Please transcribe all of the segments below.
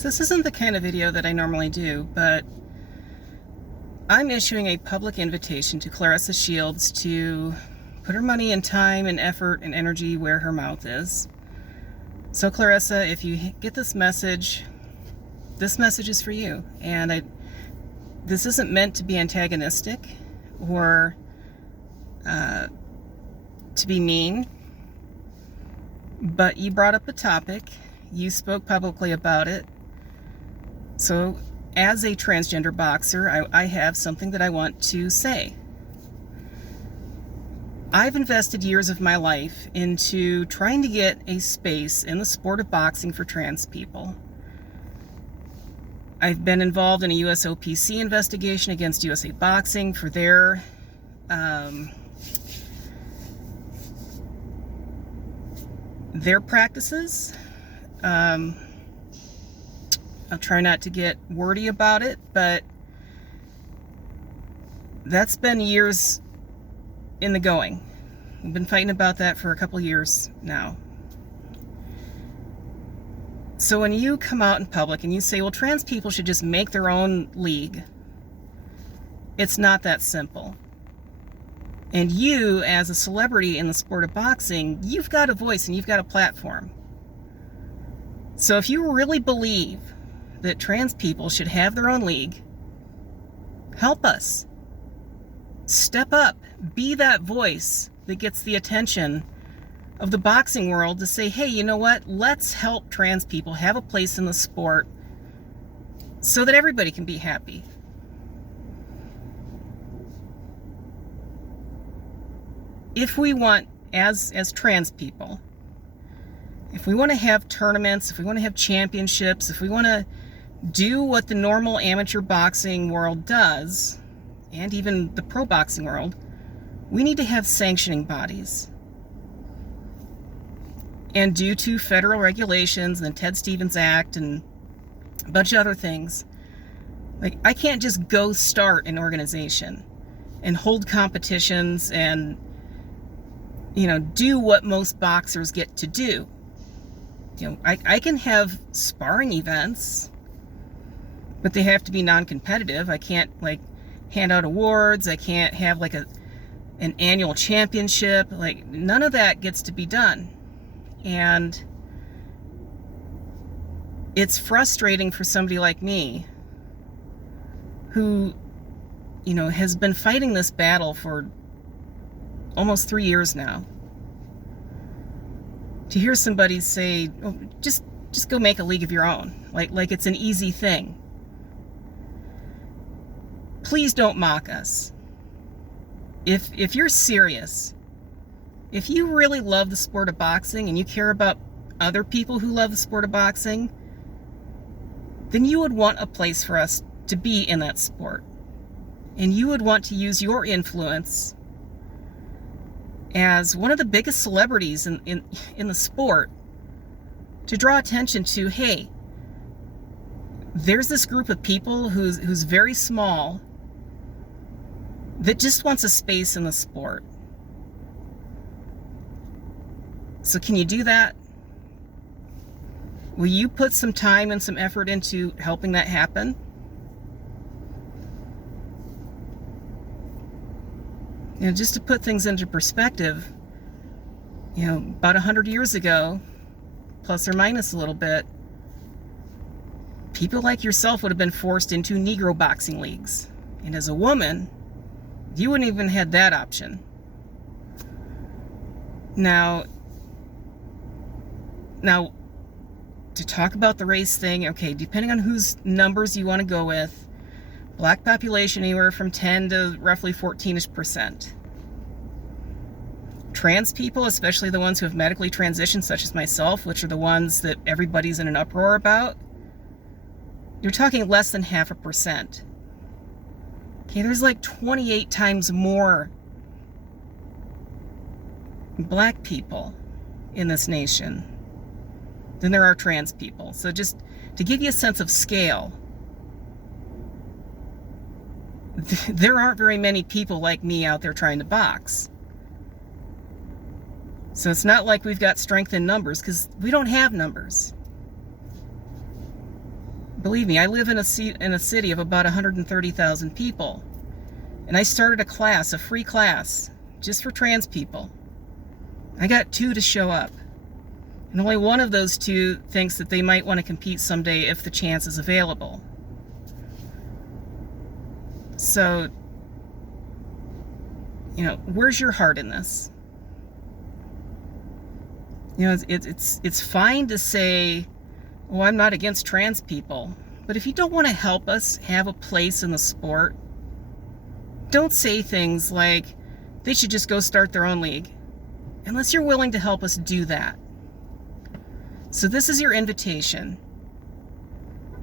So this isn't the kind of video that I normally do, but I'm issuing a public invitation to Claressa Shields to put her money and time and effort and energy where her mouth is. So Claressa, if you get this message is for you. And this isn't meant to be antagonistic or to be mean, but you brought up a topic, you spoke publicly about it. So as a transgender boxer, I have something that I want to say. I've invested years of my life into trying to get a space in the sport of boxing for trans people. I've been involved in a USOPC investigation against USA Boxing for their practices. I'll try not to get wordy about it, but that's been years in the going. We've been fighting about that for a couple years now. So when you come out in public and you say, well, trans people should just make their own league, it's not that simple. And you, as a celebrity in the sport of boxing, you've got a voice and you've got a platform. So if you really believe that trans people should have their own league, help us. Step up. Be that voice that gets the attention of the boxing world to say, hey, you know what? Let's help trans people have a place in the sport so that everybody can be happy. If we want, as trans people, if we want to have tournaments, if we want to have championships, if we want to do what the normal amateur boxing world does, and even the pro boxing world, we need to have sanctioning bodies. And due to federal regulations and the Ted Stevens Act and a bunch of other things, like, I can't just go start an organization and hold competitions and, do what most boxers get to do. I can have sparring events, but they have to be non-competitive. I can't hand out awards. I can't have an annual championship. None of that gets to be done. And it's frustrating for somebody like me who, has been fighting this battle for almost 3 years now, to hear somebody say, oh, just go make a league of your own, like it's an easy thing. Please don't mock us. If you're serious, if you really love the sport of boxing and you care about other people who love the sport of boxing, then you would want a place for us to be in that sport. And you would want to use your influence as one of the biggest celebrities in the sport to draw attention to, hey, there's this group of people who's very small that just wants a space in the sport. So can you do that? Will you put some time and some effort into helping that happen? Just to put things into perspective, about 100 years ago, plus or minus a little bit, people like yourself would have been forced into Negro boxing leagues. And as a woman, you wouldn't even had that option. Now, to talk about the race thing, okay, depending on whose numbers you want to go with, black population anywhere from 10 to roughly 14-ish%. Trans people, especially the ones who have medically transitioned, such as myself, which are the ones that everybody's in an uproar about, you're talking less than 0.5%. Okay, there's 28 times more black people in this nation than there are trans people. So just to give you a sense of scale, there aren't very many people like me out there trying to box. So it's not like we've got strength in numbers, because we don't have numbers. Believe me, I live in a city of about 130,000 people. And I started a class, a free class, just for trans people. I got 2 to show up. And only one of those 2 thinks that they might want to compete someday if the chance is available. So, where's your heart in this? It's fine to say, oh, I'm not against trans people. But if you don't want to help us have a place in the sport, don't say things like they should just go start their own league, unless you're willing to help us do that. So this is your invitation.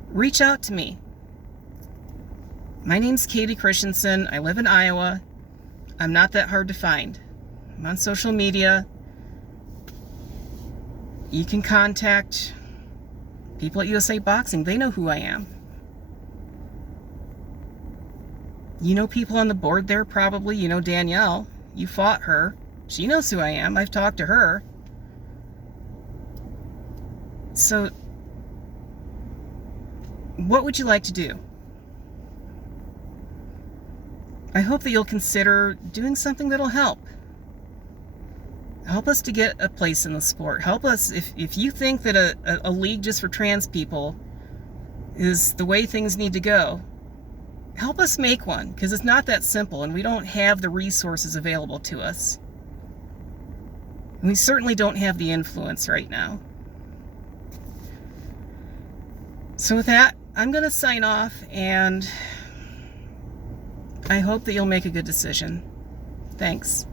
Reach out to me. My name's Katie Christensen. I live in Iowa. I'm not that hard to find. I'm on social media. You can contact people at USA Boxing. They know who I am. You know people on the board there probably. You know Danielle. You fought her. She knows who I am. I've talked to her. So, what would you like to do? I hope that you'll consider doing something that'll help. Help us to get a place in the sport. Help us, if you think that a league just for trans people is the way things need to go, help us make one, because it's not that simple, and we don't have the resources available to us. And we certainly don't have the influence right now. So with that, I'm going to sign off, and I hope that you'll make a good decision. Thanks.